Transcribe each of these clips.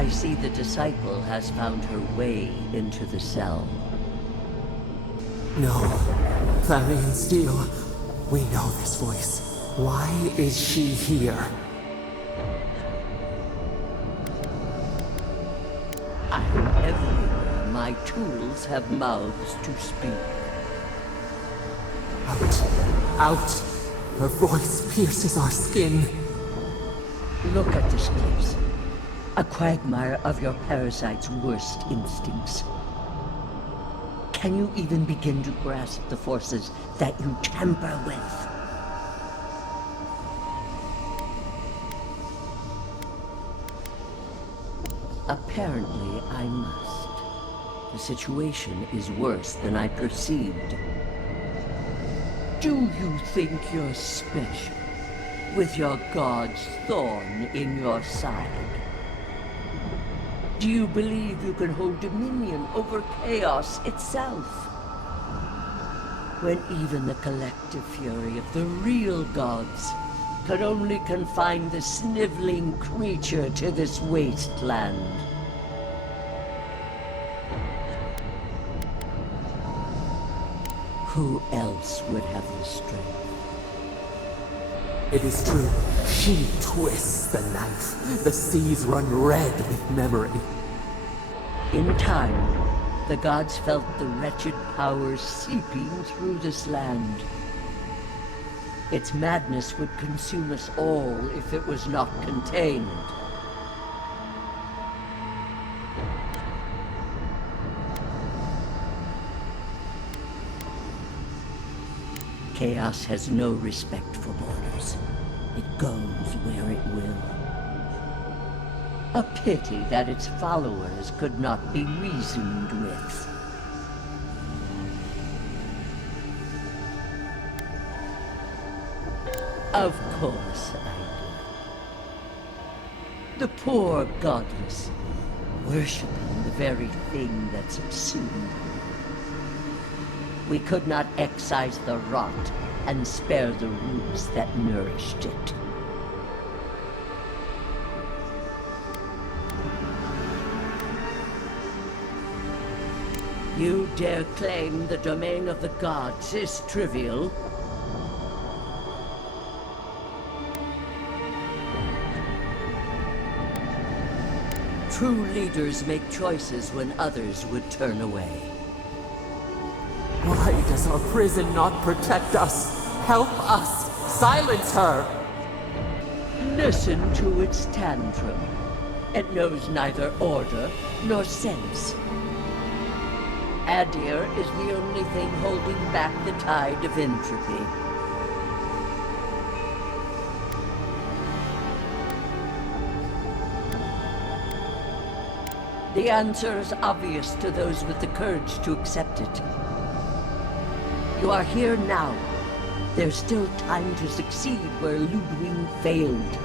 I see the disciple has found her way into the cell. No. Clarion Steel. We know this voice. Why is she here? I'm everywhere. My tools have mouths to speak. Out. Out. Her voice pierces our skin. Look at this place. A quagmire of your parasite's worst instincts. Can you even begin to grasp the forces that you tamper with? Apparently, I must. The situation is worse than I perceived. Do you think you're special, with your god's thorn in your side? Do you believe you can hold dominion over chaos itself? When even the collective fury of the real gods could only confine the sniveling creature to this wasteland. Who else would have the strength? It is true. She twists the knife. The seas run red with memory. In time, the gods felt the wretched powers seeping through this land. Its madness would consume us all if it was not contained. Chaos has no respect for borders. It goes where it will. A pity that its followers could not be reasoned with. Of course I did. The poor godless, worshipping the very thing that subsumed them. We could not excise the rot and spare the roots that nourished it. You dare claim the domain of the gods is trivial? True leaders make choices when others would turn away. Why does our prison not protect us? Help us! Silence her! Listen to its tantrum. It knows neither order nor sense. Aedyr is the only thing holding back the tide of entropy. The answer is obvious to those with the courage to accept it. You are here now. There's still time to succeed where Ludwig failed.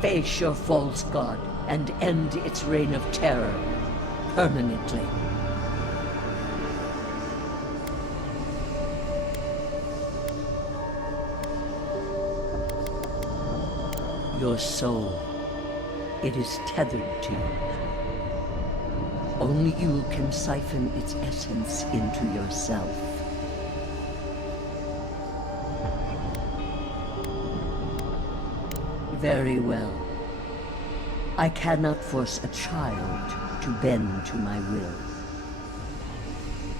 Face your false god and end its reign of terror permanently. Your soul, it is tethered to you. Only you can siphon its essence into yourself. Very well. I cannot force a child to bend to my will.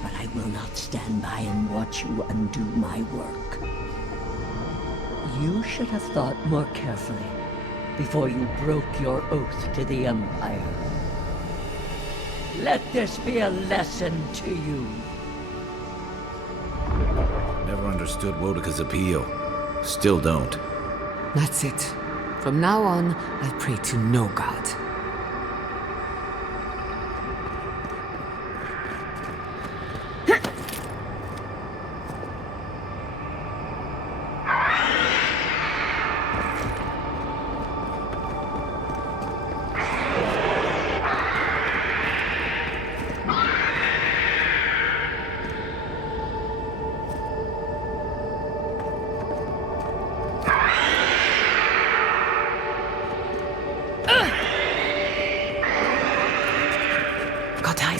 But I will not stand by and watch you undo my work. You should have thought more carefully before you broke your oath to the Empire. Let this be a lesson to you. Never understood Wodika's appeal. Still don't. That's it. From now on, I pray to no god.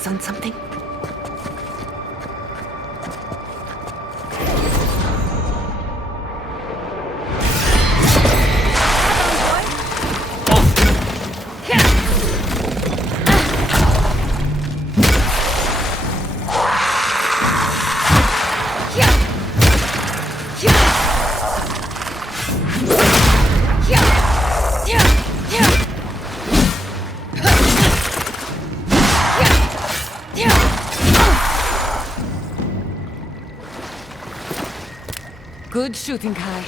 eyes on something? Good shooting, Kai.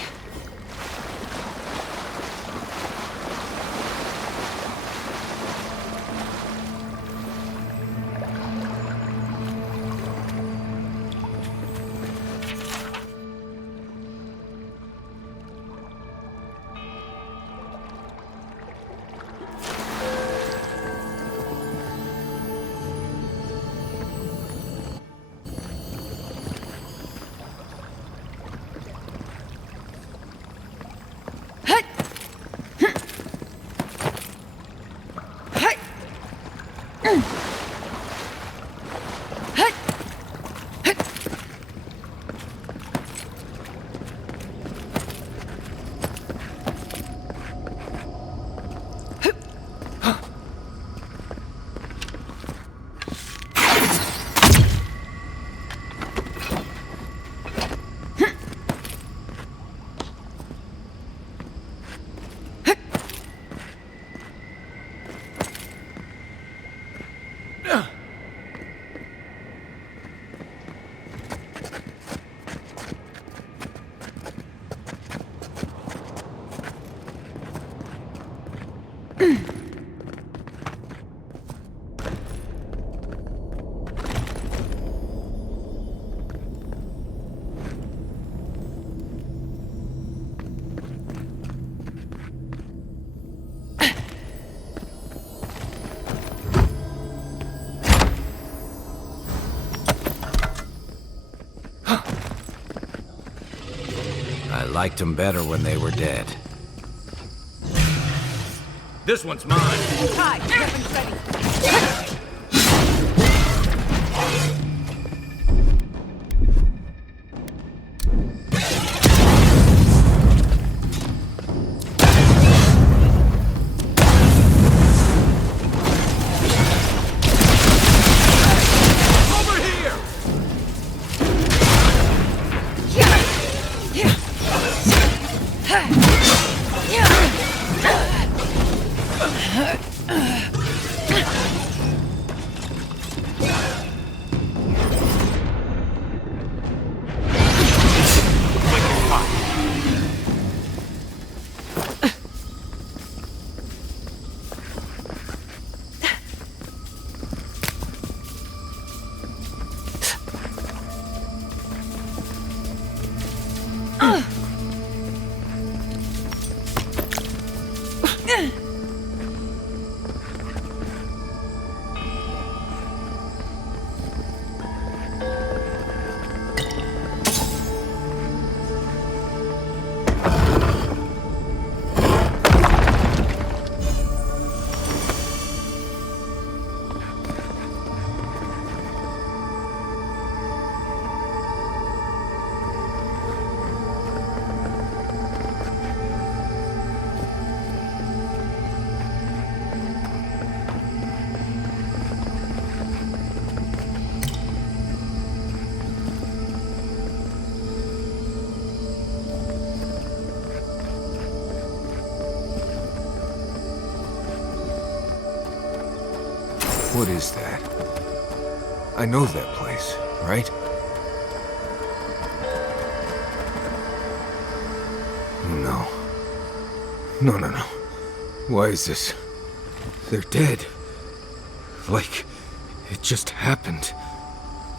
I liked them better when they were dead. This one's mine. Kai, weapons ready. What is that? I know that place, right? No. No. Why is this? They're dead. Like it just happened.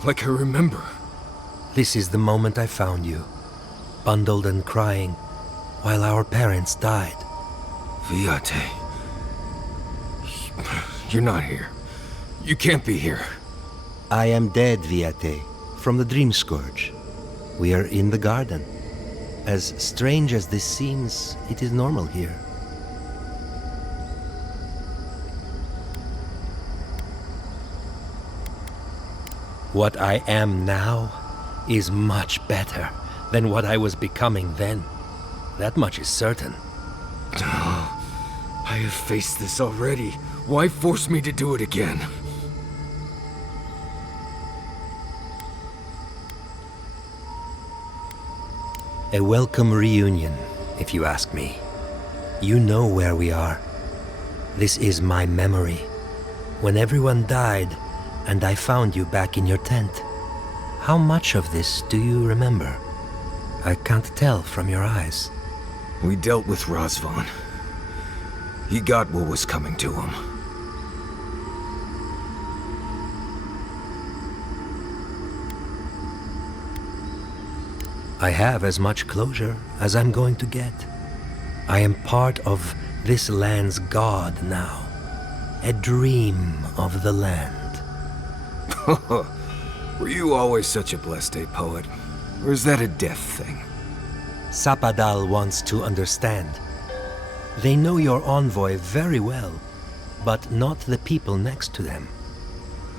Like I remember. This is the moment I found you, bundled and crying, while our parents died. Viate. You're not here. You can't be here. I am dead, Viate, from the Dream Scourge. We are in the garden. As strange as this seems, it is normal here. What I am now is much better than what I was becoming then. That much is certain. I have faced this already. Why force me to do it again? A welcome reunion, if you ask me. You know where we are. This is my memory. When everyone died, and I found you back in your tent. How much of this do you remember? I can't tell from your eyes. We dealt with Razvan. He got what was coming to him. I have as much closure as I'm going to get. I am part of this land's god now. A dream of the land. Were you always such a blessed day poet? Or is that a death thing? Sapadal wants to understand. They know your envoy very well, but not the people next to them.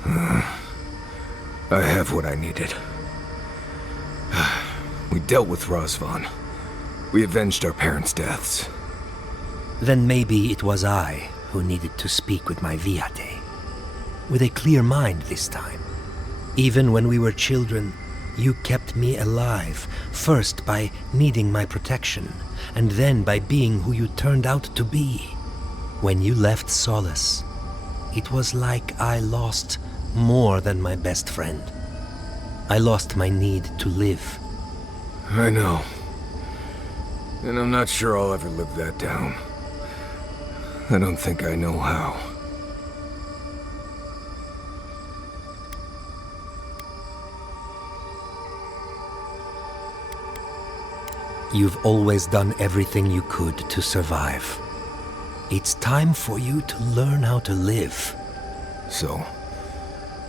I have what I needed. We dealt with Razvan. We avenged our parents' deaths. Then maybe it was I who needed to speak with my Viate. With a clear mind this time. Even when we were children, you kept me alive, first by needing my protection, and then by being who you turned out to be. When you left Solace, it was like I lost more than my best friend. I lost my need to live. I know. And I'm not sure I'll ever live that down. I don't think I know how. You've always done everything you could to survive. It's time for you to learn how to live. So,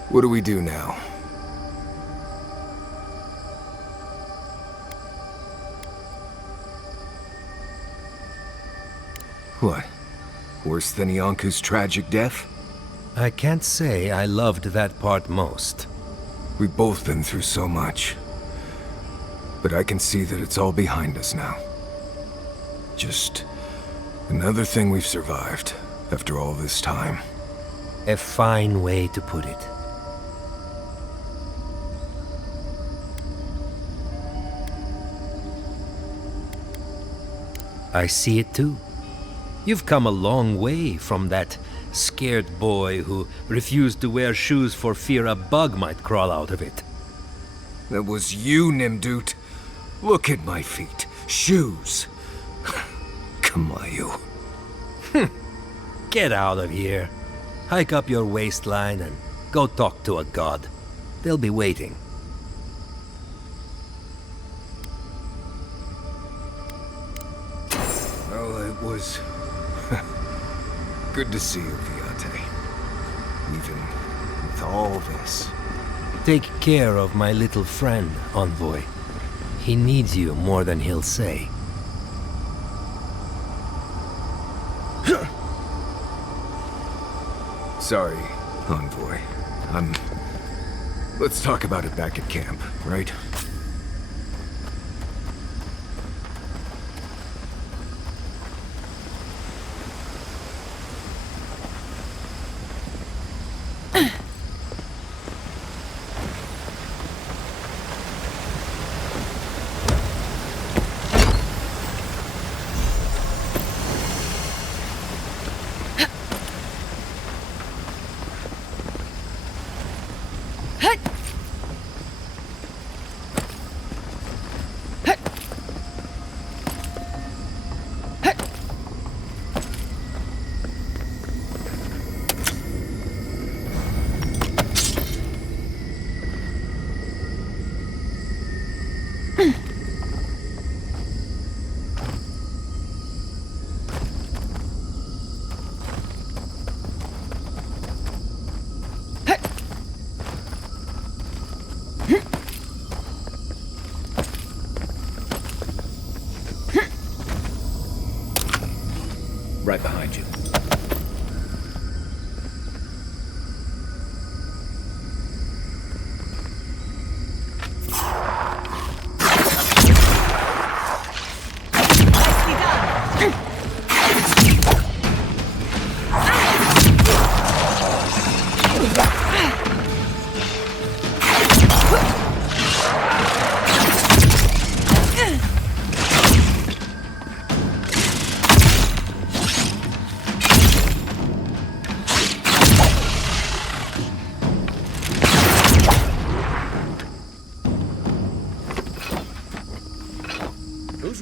what do we do now? What? Worse than Ianku's tragic death? I can't say I loved that part most. We've both been through so much. But I can see that it's all behind us now. Just another thing we've survived after all this time. A fine way to put it. I see it too. You've come a long way from that scared boy who refused to wear shoes for fear a bug might crawl out of it. That was you, Nimdut. Look at my feet. Shoes. Kamayu. Get out of here. Hike up your waistline and go talk to a god. They'll be waiting. Well, it was good to see you, Viate. Even with all this. Take care of my little friend, Envoy. He needs you more than he'll say. Sorry, Envoy. Let's talk about it back at camp, right?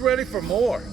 ready for more.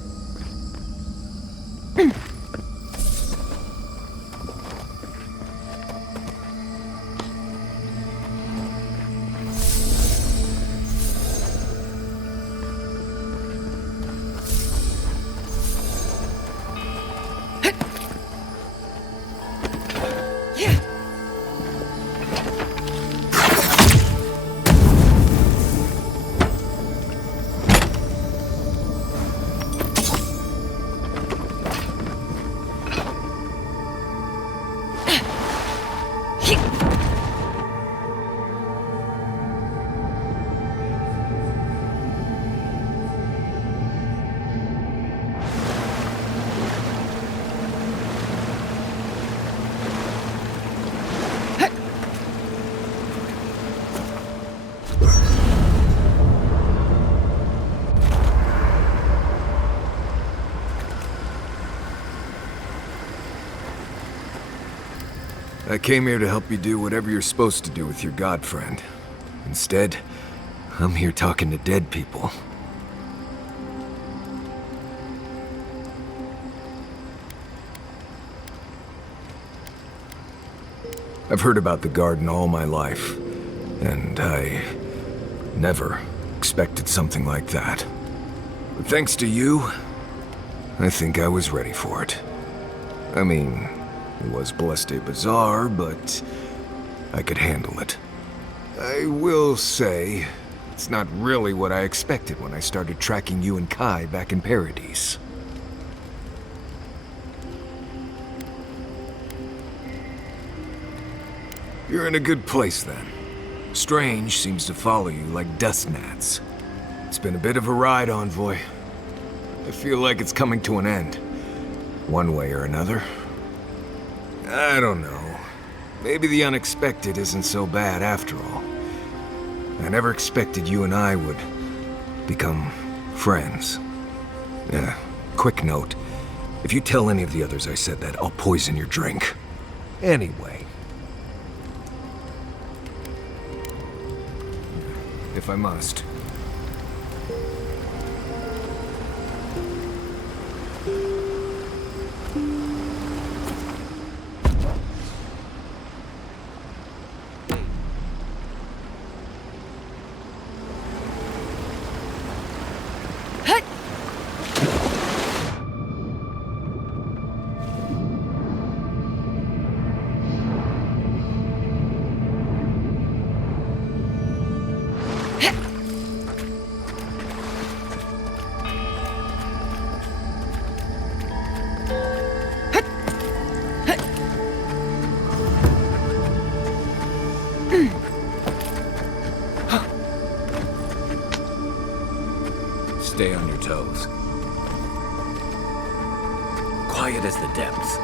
I came here to help you do whatever you're supposed to do with your god friend. Instead, I'm here talking to dead people. I've heard about the garden all my life, and I never expected something like that. But thanks to you, I think I was ready for it. I mean, it was blessed bizarre, but I could handle it. I will say, it's not really what I expected when I started tracking you and Kai back in Paradise. You're in a good place then. Strange seems to follow you like dust gnats. It's been a bit of a ride, Envoy. I feel like it's coming to an end. One way or another. I don't know. Maybe the unexpected isn't so bad after all. I never expected you and I would become friends. Yeah, quick note. If you tell any of the others I said that, I'll poison your drink. Anyway. If I must. Stay on your toes. Quiet as the depths.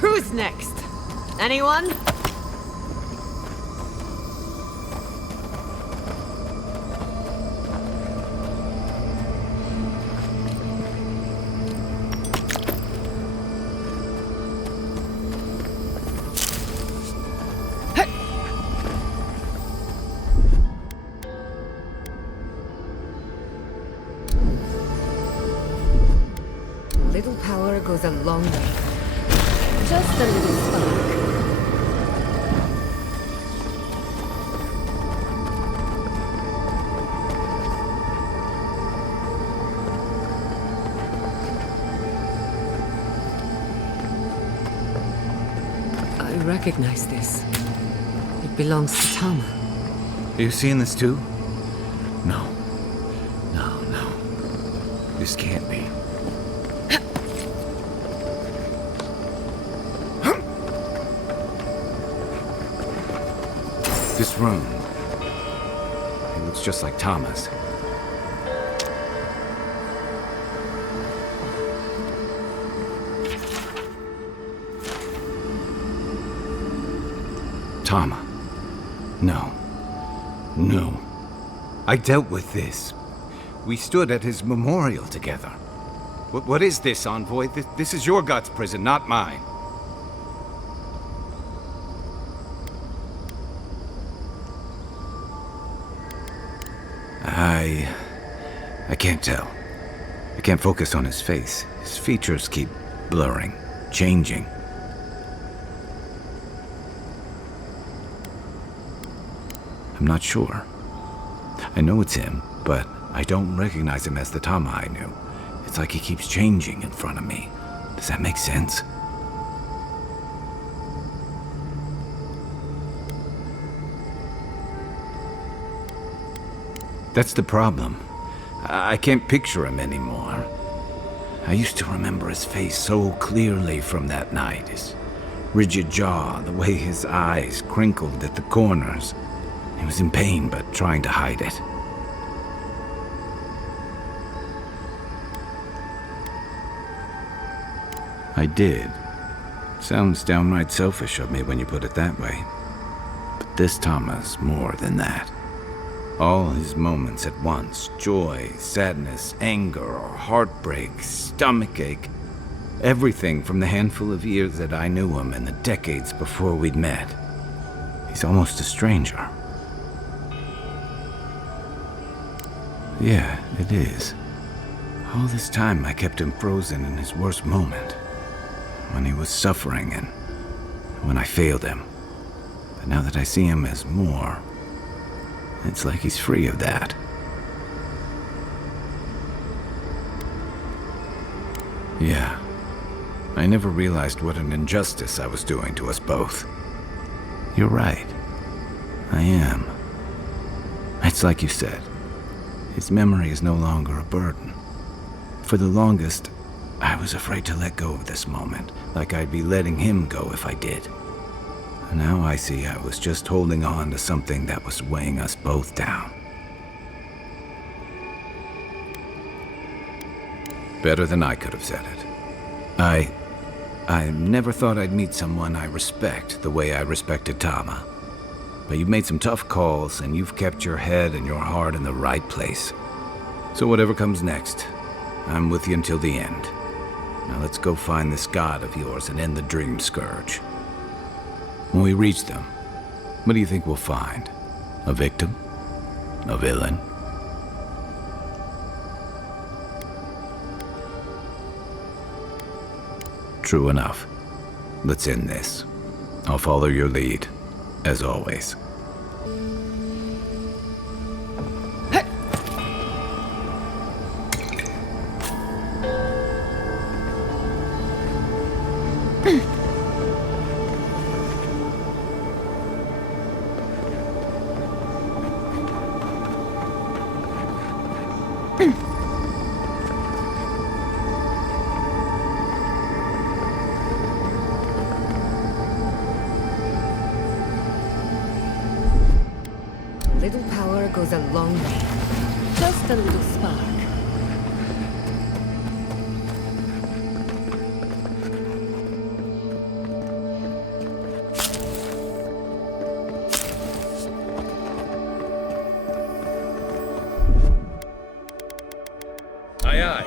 Who's next? Anyone? Little power goes a long way. Just a little spark. recognize this. It belongs to Tama. Are you seeing this too? No. No, no. This can't be. This room. It looks just like Tama's. Tama. No. No. I dealt with this. We stood at his memorial together. What is this, Envoy? This is your God's prison, not mine. I can't tell. I can't focus on his face. His features keep blurring, changing. I'm not sure. I know it's him, but I don't recognize him as the Tama I knew. It's like he keeps changing in front of me. Does that make sense? That's the problem. I can't picture him anymore. I used to remember his face so clearly from that night. His rigid jaw, the way his eyes crinkled at the corners. He was in pain, but trying to hide it. I did. Sounds downright selfish of me when you put it that way. But this Tama's more than that. All his moments at once, joy, sadness, anger, or heartbreak, stomachache, everything from the handful of years that I knew him and the decades before we'd met. He's almost a stranger. Yeah, it is. All this time I kept him frozen in his worst moment. When he was suffering and when I failed him. But now that I see him as more, it's like he's free of that. Yeah. I never realized what an injustice I was doing to us both. You're right. I am. It's like you said. His memory is no longer a burden. For the longest, I was afraid to let go of this moment, like I'd be letting him go if I did. And now I see I was just holding on to something that was weighing us both down. Better than I could have said it. I never thought I'd meet someone I respect the way I respected Tama. But you've made some tough calls, and you've kept your head and your heart in the right place. So whatever comes next, I'm with you until the end. Now let's go find this god of yours and end the Dream Scourge. When we reach them, what do you think we'll find? A victim? A villain? True enough. Let's end this. I'll follow your lead, as always. Little power goes a long way. Just a little spark. Aye, aye.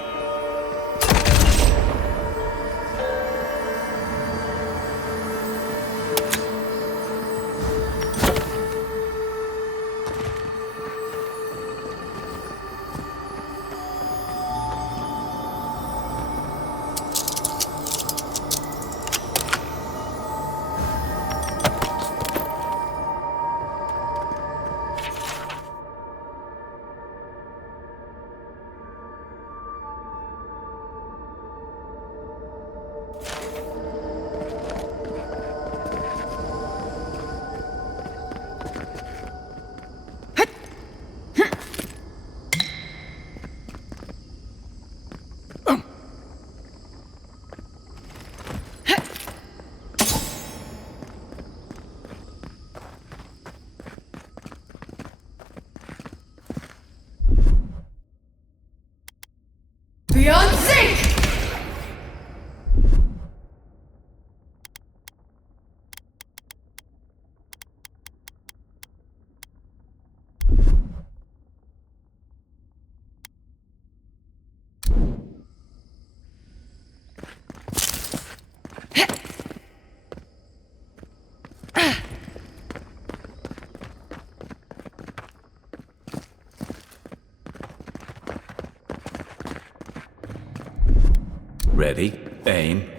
Ready, aim.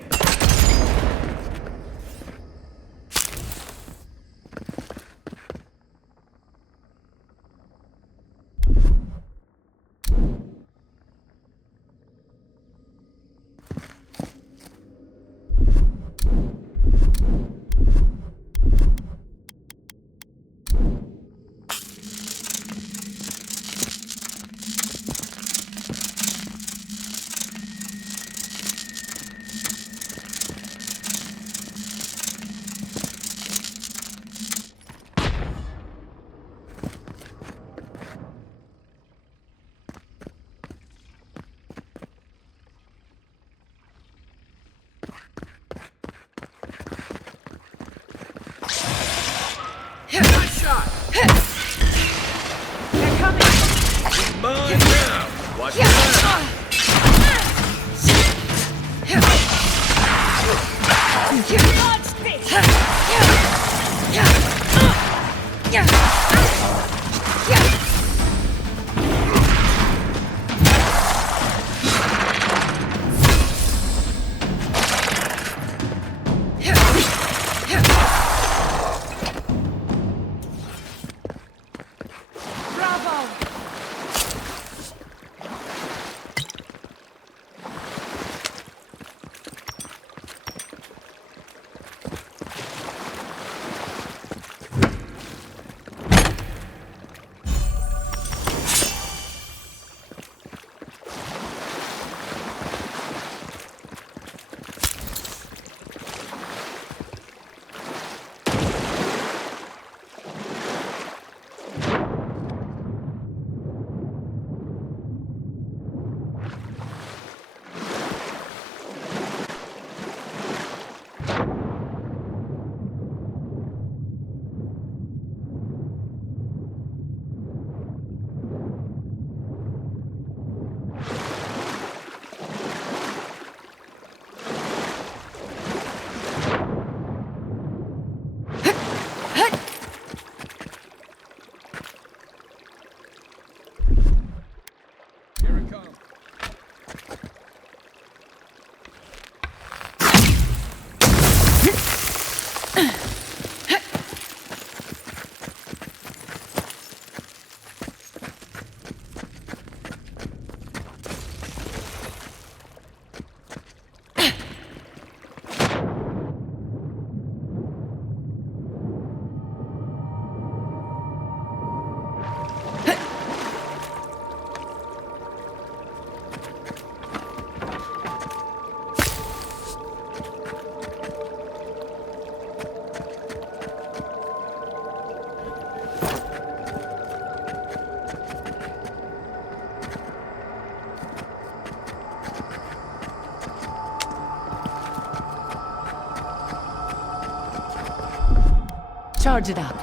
Charge it up.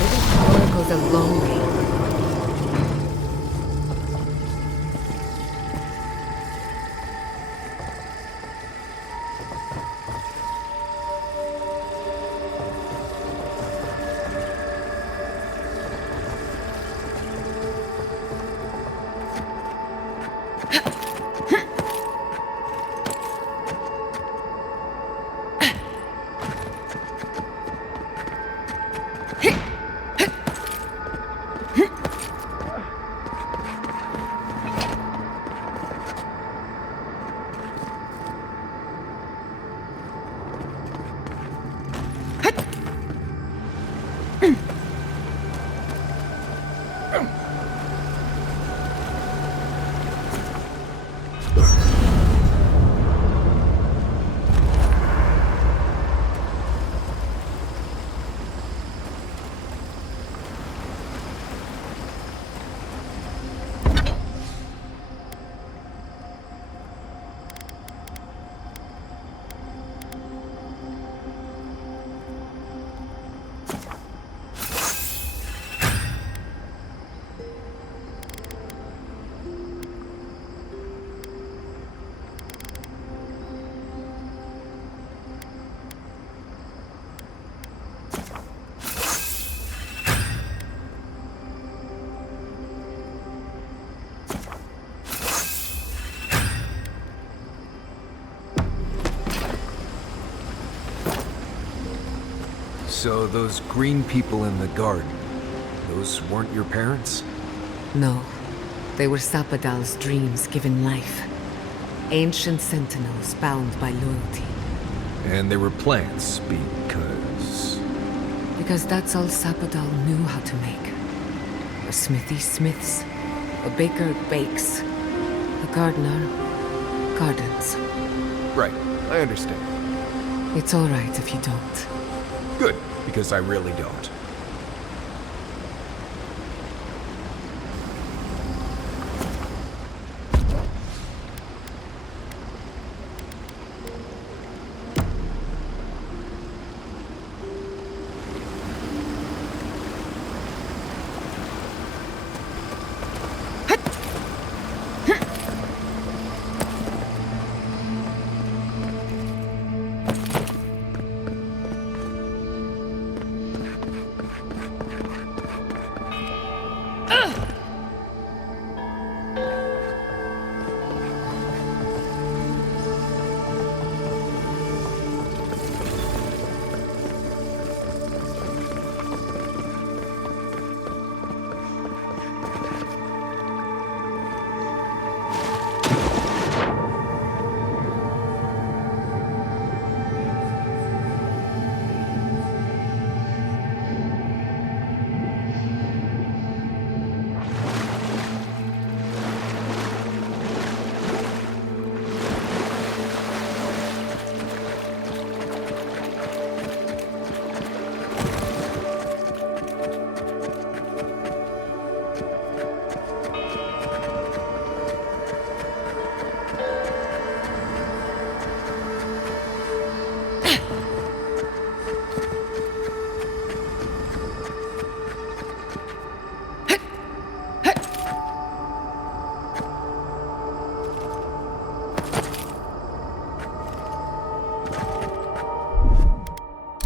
Little power goes a long way. So those green people in the garden, those weren't your parents? No. They were Sapadal's dreams given life. Ancient sentinels bound by loyalty. And they were plants because... Because that's all Sapadal knew how to make. A smithy smiths. A baker bakes. A gardener gardens. Right, I understand. It's alright if you don't. Good, because I really don't.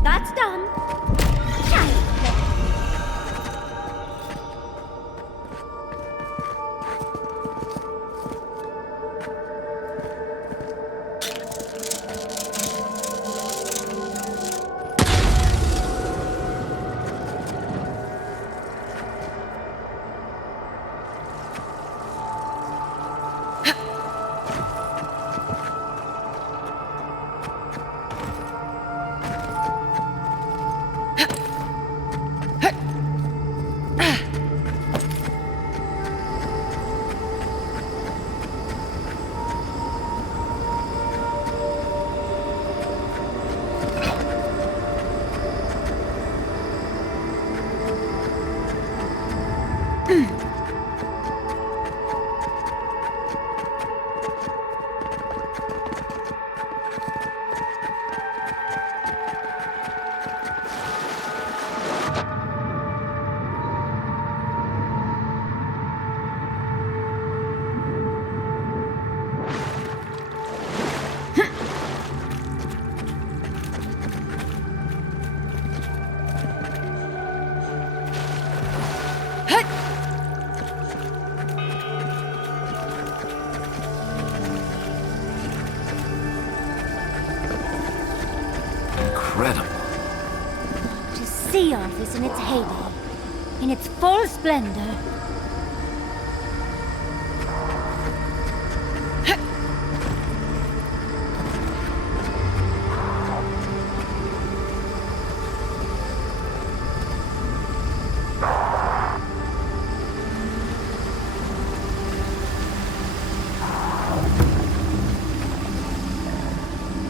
That's done. Giant play. Incredible. To see all this in its heyday, in its full splendor.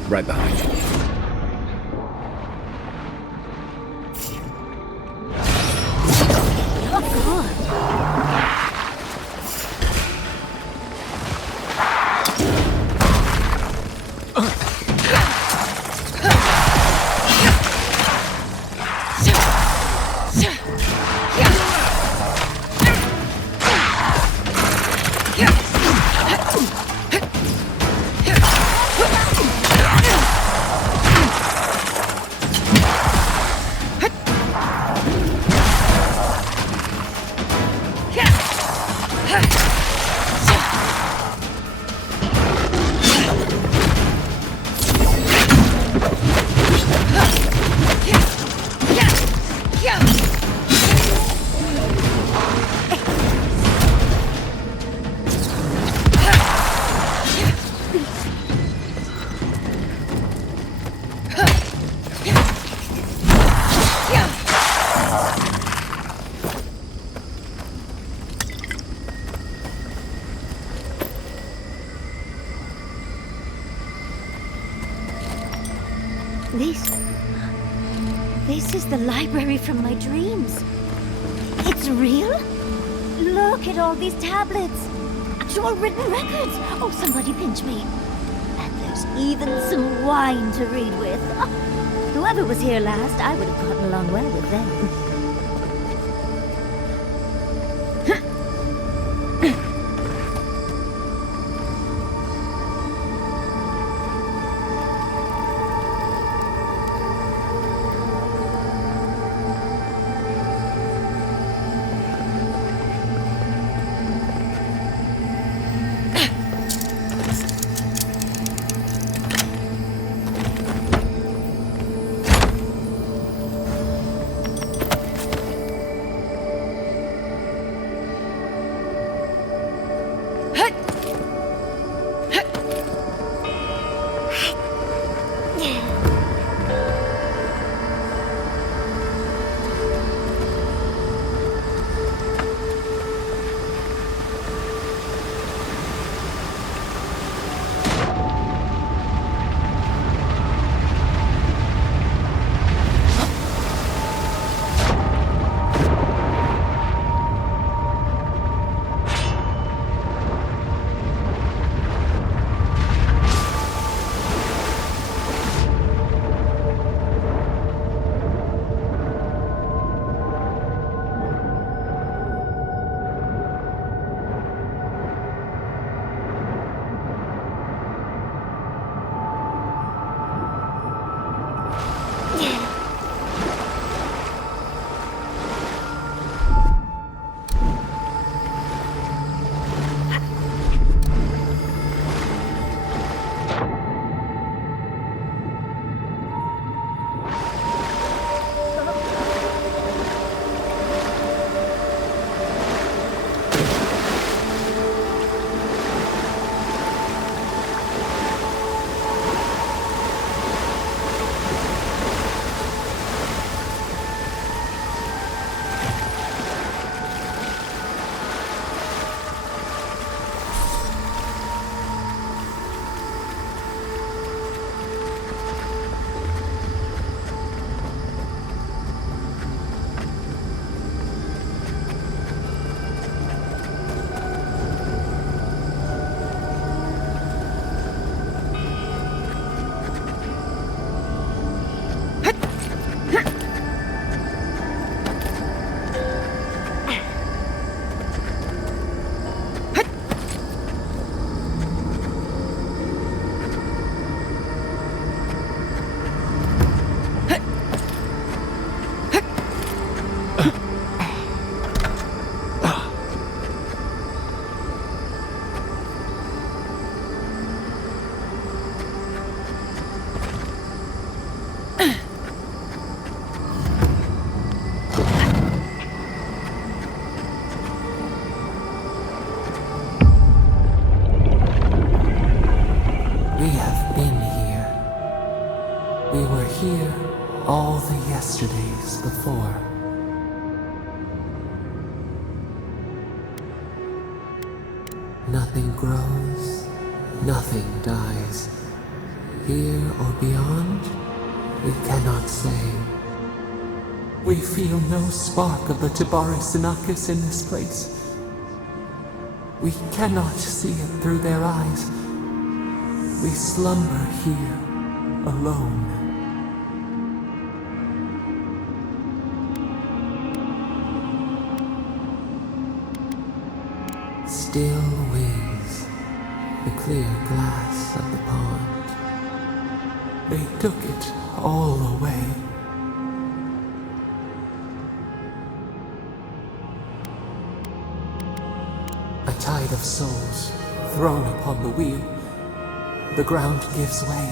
Right behind you. This is the library from my dreams. It's real? Look at all these tablets. Actual written records. Oh, somebody pinch me. And there's even some wine to read with. Whoever was here last, I would have gotten along well with them. all the yesterdays before. Nothing grows, nothing dies. Here or beyond, we cannot say. We feel no spark of the Tibaris Inachus in this place. We cannot see it through their eyes. We slumber here, alone. Still wings, the clear glass of the pond. They took it all away. A tide of souls thrown upon the wheel. The ground gives way.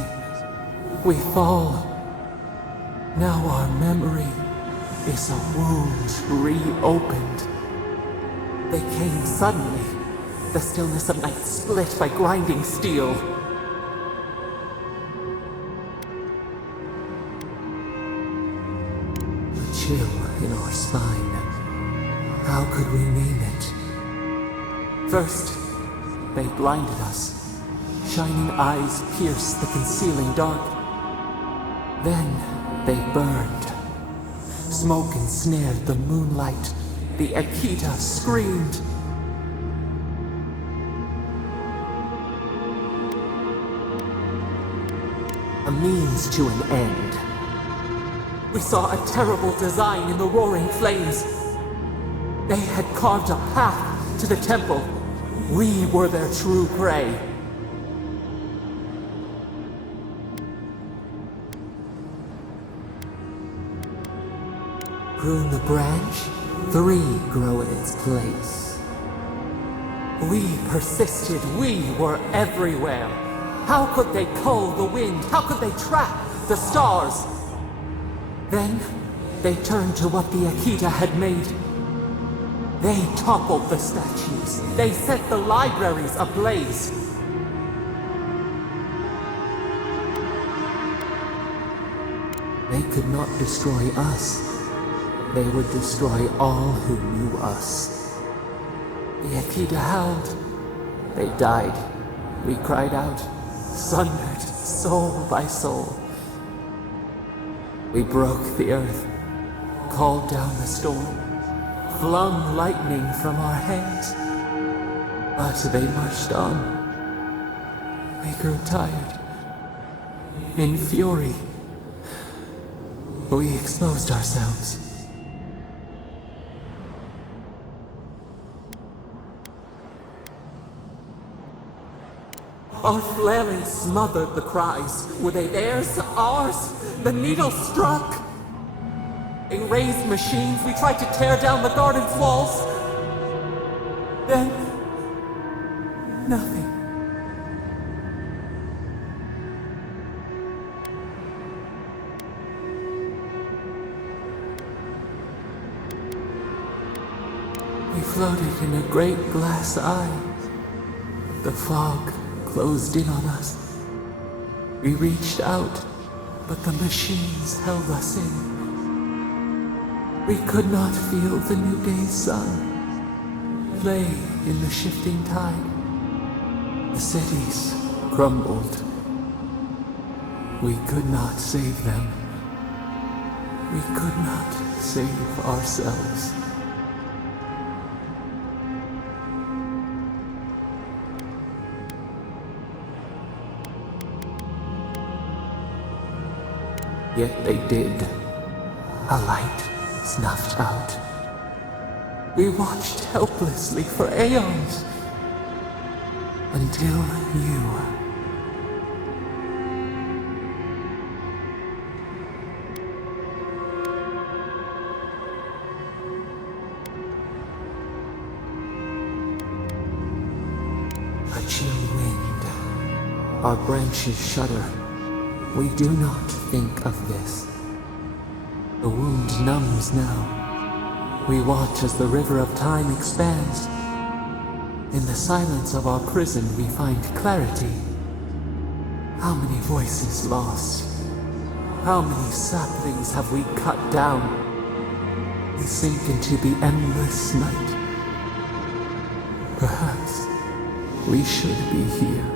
We fall. Now our memory is a wound reopened. They came suddenly. The stillness of night split by grinding steel. A chill in our spine. How could we name it? First, they blinded us. Shining eyes pierced the concealing dark. Then they burned. Smoke ensnared the moonlight. The Akita screamed. A means to an end. We saw a terrible design in the roaring flames. They had carved a path to the temple. We were their true prey. Prune the branch, 3 grow in its place. We persisted, we were everywhere. How could they cull the wind? How could they trap the stars? Then, they turned to what the Akita had made. They toppled the statues. They set the libraries ablaze. They could not destroy us. They would destroy all who knew us. The Akita howled. They died. We cried out, sundered soul by soul. We broke the earth, called down the storm, flung lightning from our hands. But they marched on. We grew tired. In fury, we exposed ourselves. Our flailing smothered the cries. Were they theirs? Ours? The needle struck. They raised machines. We tried to tear down the garden's walls. Then, nothing. We floated in a great glass eye. The fog closed in on us. We reached out, but the machines held us in. We could not feel the new day's sun. Lay in the shifting tide. The cities crumbled. We could not save them. We could not save ourselves. Yet they did. A light snuffed out. We watched helplessly for aeons. Until you. A chill wind. Our branches shudder. We do not think of this. The wound numbs now. We watch as the river of time expands. In the silence of our prison we find clarity. How many voices lost? How many saplings have we cut down? We sink into the endless night. Perhaps we should be here.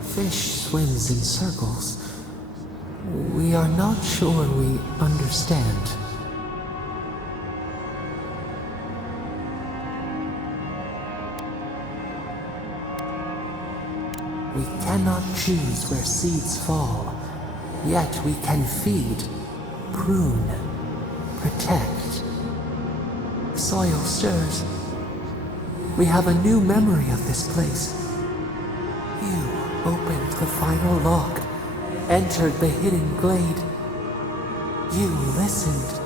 Fish swims in circles. We are not sure we understand. We cannot choose where seeds fall, yet we can feed, prune, protect. Soil stirs. We have a new memory of this place. You opened the final lock, entered the hidden glade. You listened.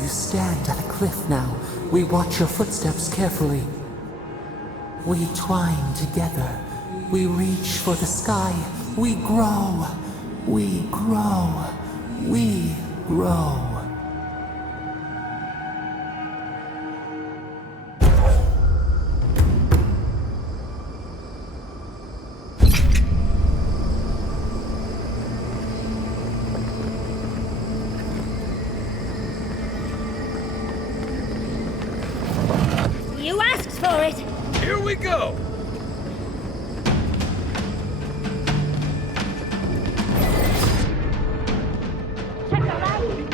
You stand at a cliff now. We watch your footsteps carefully. We twine together. We reach for the sky. We grow. We grow. We grow. You asked for it! Here we go! Check the light!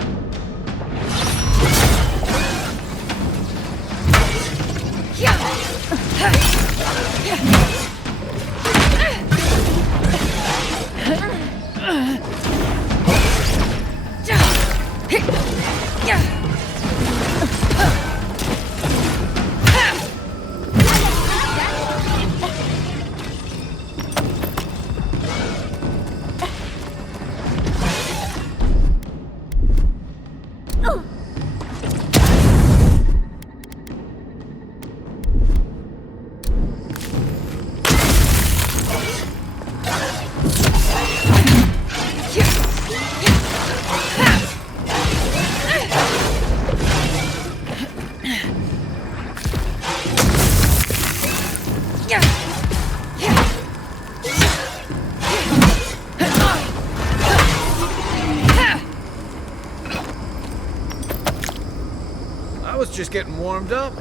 I was just getting warmed up.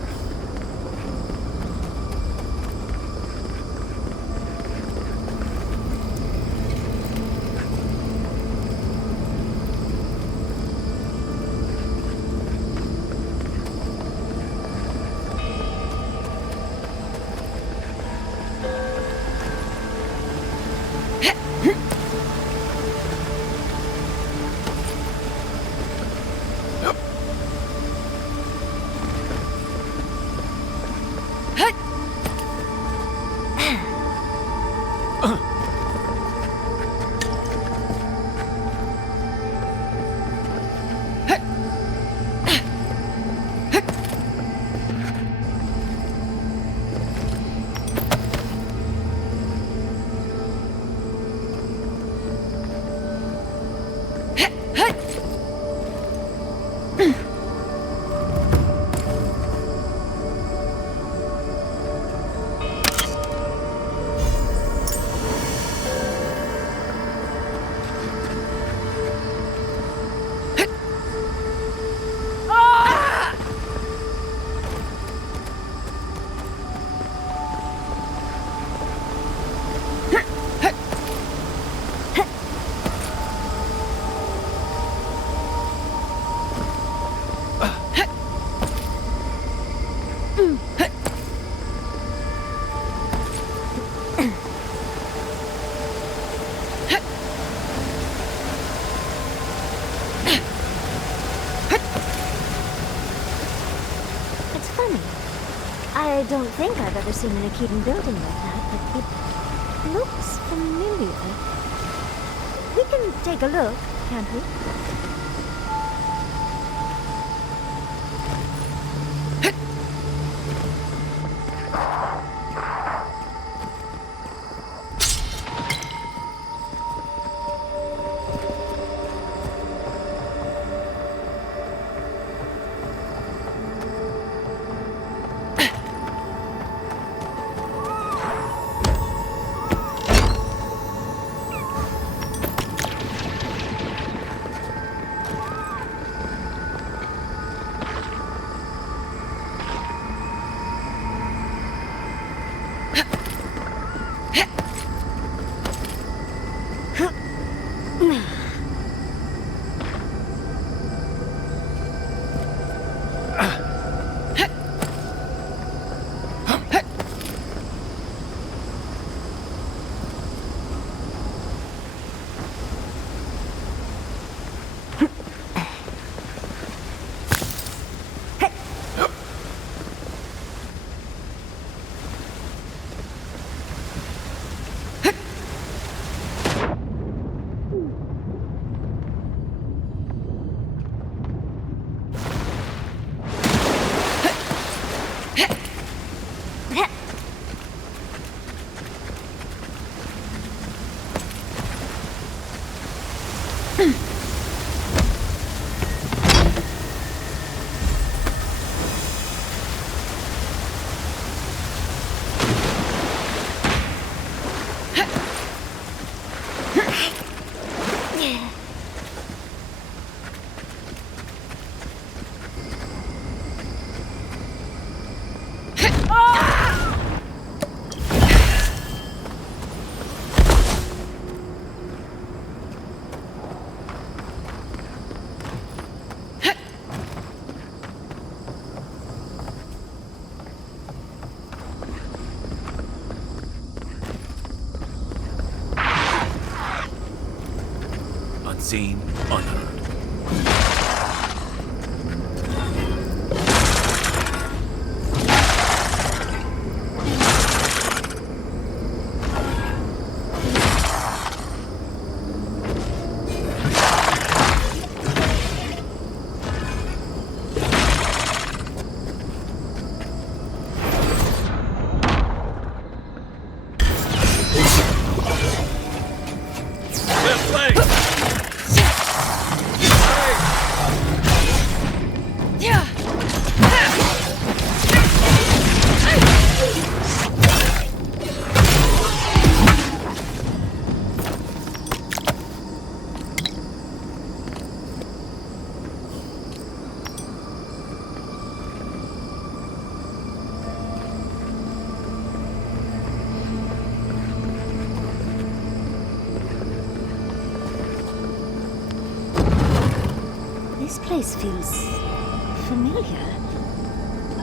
I don't think I've ever seen an Aedyr building like that, but it looks familiar. We can take a look, can't we? Unseen, unheard. This place feels familiar.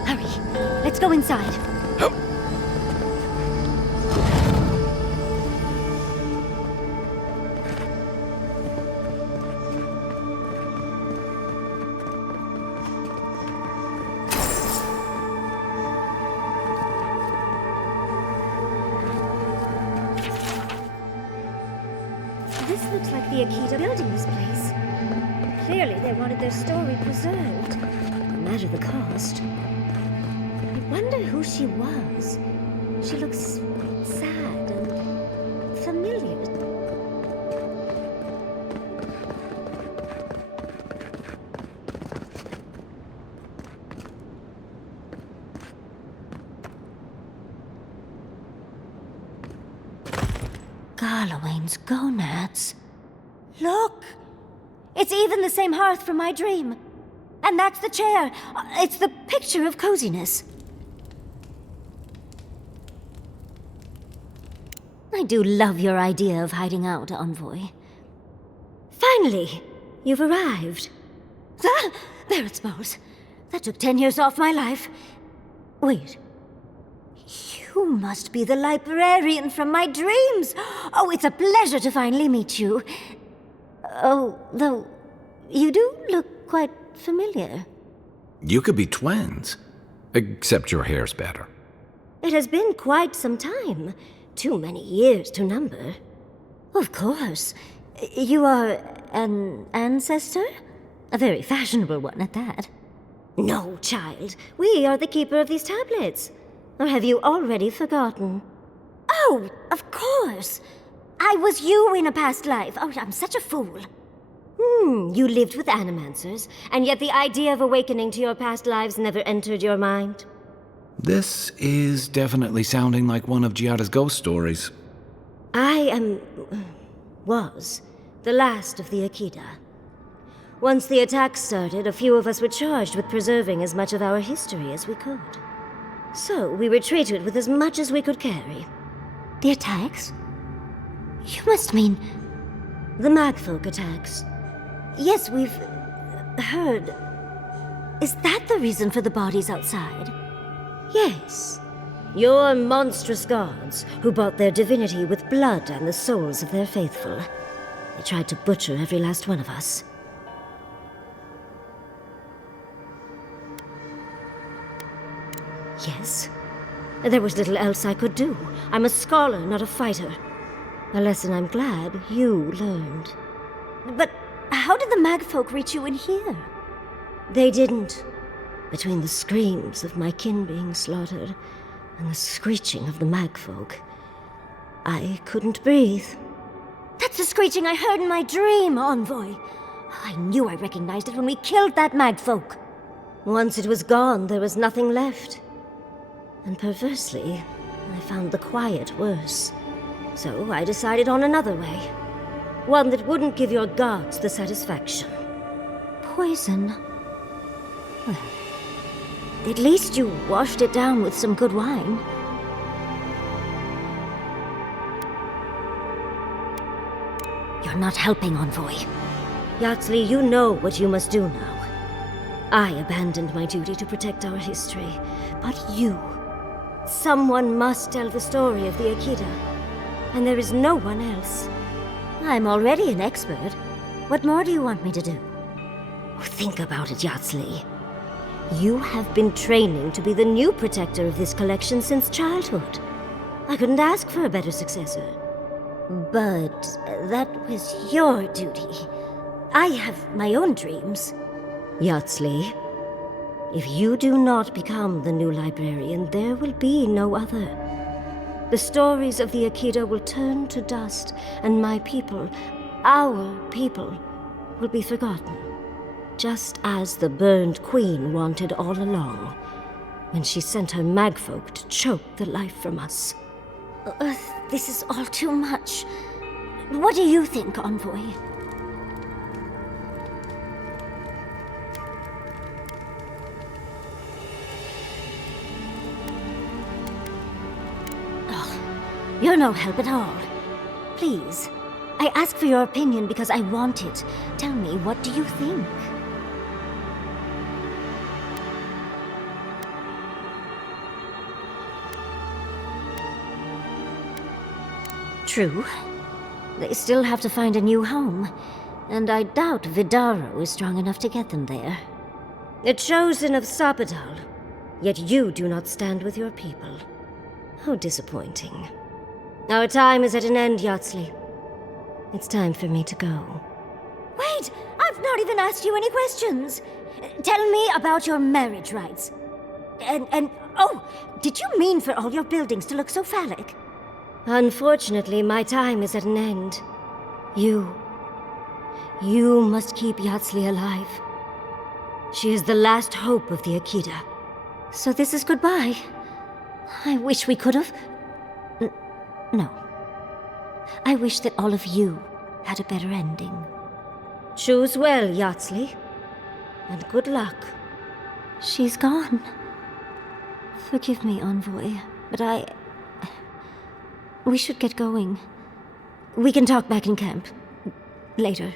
Hurry, let's go inside. This looks like the Aedyr building this place. Clearly, they wanted their story preserved, no matter the cost. I wonder who she was. She looks sad and familiar. Garlawain's gonads. Look! It's even the same hearth from my dream. And that's the chair. It's the picture of coziness. I do love your idea of hiding out, Envoy. Finally, you've arrived. Ah, there it smells. That took 10 years off my life. Wait. You must be the librarian from my dreams. Oh, it's a pleasure to finally meet you. Oh, though, you do look quite familiar. You could be twins. Except your hair's better. It has been quite some time. Too many years to number. Of course. You are an ancestor? A very fashionable one at that. No, child. We are the keeper of these tablets. Or have you already forgotten? Oh, of course. I was you in a past life. Oh, I'm such a fool. You lived with animancers, and yet the idea of awakening to your past lives never entered your mind. This is definitely sounding like one of Giada's ghost stories. Was the last of the Aedyr. Once the attacks started, a few of us were charged with preserving as much of our history as we could. So we retreated with as much as we could carry. The attacks? You must mean the Magfolk attacks. Yes, we've heard. Is that the reason for the bodies outside? Yes. Your monstrous gods, who bought their divinity with blood and the souls of their faithful. They tried to butcher every last one of us. Yes. There was little else I could do. I'm a scholar, not a fighter. A lesson I'm glad you learned. But how did the Magfolk reach you in here? They didn't. Between the screams of my kin being slaughtered and the screeching of the Magfolk, I couldn't breathe. That's the screeching I heard in my dream, Envoy. I knew I recognized it when we killed that Magfolk. Once it was gone, there was nothing left. And perversely, I found the quiet worse. So I decided on another way. One that wouldn't give your gods the satisfaction. Poison. Well, at least you washed it down with some good wine. You're not helping, Envoy. Yaxley, you know what you must do now. I abandoned my duty to protect our history, but you... Someone must tell the story of the Aedyr, and there is no one else. I'm already an expert. What more do you want me to do? Think about it, Yatsley. You have been training to be the new protector of this collection since childhood. I couldn't ask for a better successor. But that was your duty. I have my own dreams. Yatsley, if you do not become the new librarian, there will be no other. The stories of the Aedyr will turn to dust, and my people, our people, will be forgotten. Just as the burned queen wanted all along, when she sent her magfolk to choke the life from us. This is all too much. What do you think, Envoy? You're no help at all. Please, I ask for your opinion because I want it. Tell me, what do you think? True. They still have to find a new home, and I doubt Vidaro is strong enough to get them there. A chosen of Sappadal, yet you do not stand with your people. How disappointing. Our time is at an end, Yatsley. It's time for me to go. Wait! I've not even asked you any questions! Tell me about your marriage rites. Oh, did you mean for all your buildings to look so phallic? Unfortunately, my time is at an end. You must keep Yatsley alive. She is the last hope of the Aedyr. So this is goodbye. I wish we could have... No. I wish that all of you had a better ending. Choose well, Yatsley. And good luck. She's gone. Forgive me, Envoy, but we should get going. We can talk back in camp. Later.